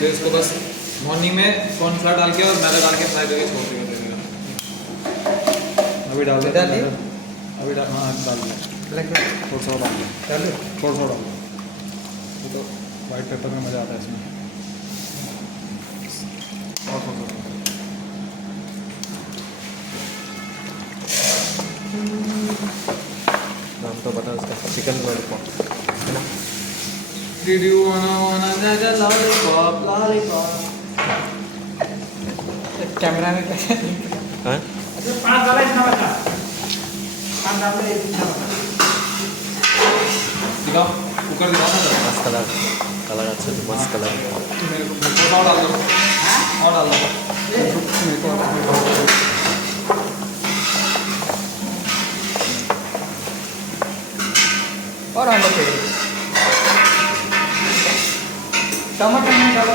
जो इसको बस मॉर्निंग में कॉर्नफ्लावर डाल के और मैदा डाल के फ्राई करके छोड़ दिया देगा। अभी डाल दे, अभी डाल, हाँ डाल दिया, थोड़ा सा डाल दिया, थोड़ा सा डाल दिया। तो वाइट पेपर में मज़ा आता है इसमें। और थोड़ा सा नाम तो बता उसका, chicken lollipop. Did you wanna have a lollipop, lollipop? Camera में कैसे हाँ अच्छा 5 डाला इतना बचा 5 डाला इतना बचा दिखाओ, कुकर दिखाओ ना जरा। मस्त कलर, कलर अच्छा है, मस्त कलर। मेरे को और डाल दो, और डाल दो। और अंदर पे टमाटर नहीं डालो